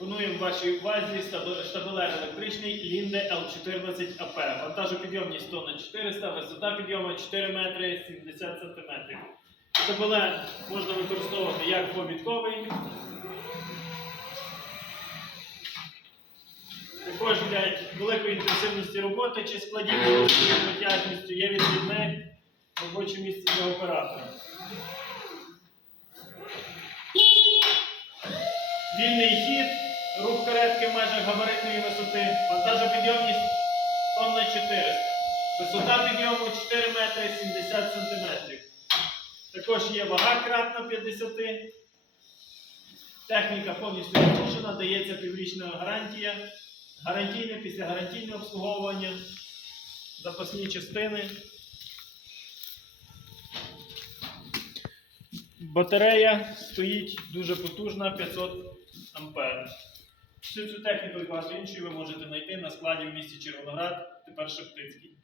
Пропонуємо вашій увазі штабелер електричний Linde L14 AP. Вантажопідйомність тонна 400, висота підйому 4 метри 70 см. Штабелер можна використовувати як побітковий, також для великої інтенсивності роботи чи складів витяжністю є відвідне робоче місце для оператора. Вільний хід, межах габаритної висоти, вантажопідйомність тонна 400. Висота підйому 4 метри 70 сантиметрів. Також є вага кратна 50. Техніка повністю розрушена, дається піврічна гарантія. Гарантійне після гарантійне обслуговування, запасні частини. Батарея стоїть дуже потужна 500 ампер. Всю цю техніку і багато іншої ви можете знайти на складі в місті Червоноград, тепер Шептицький.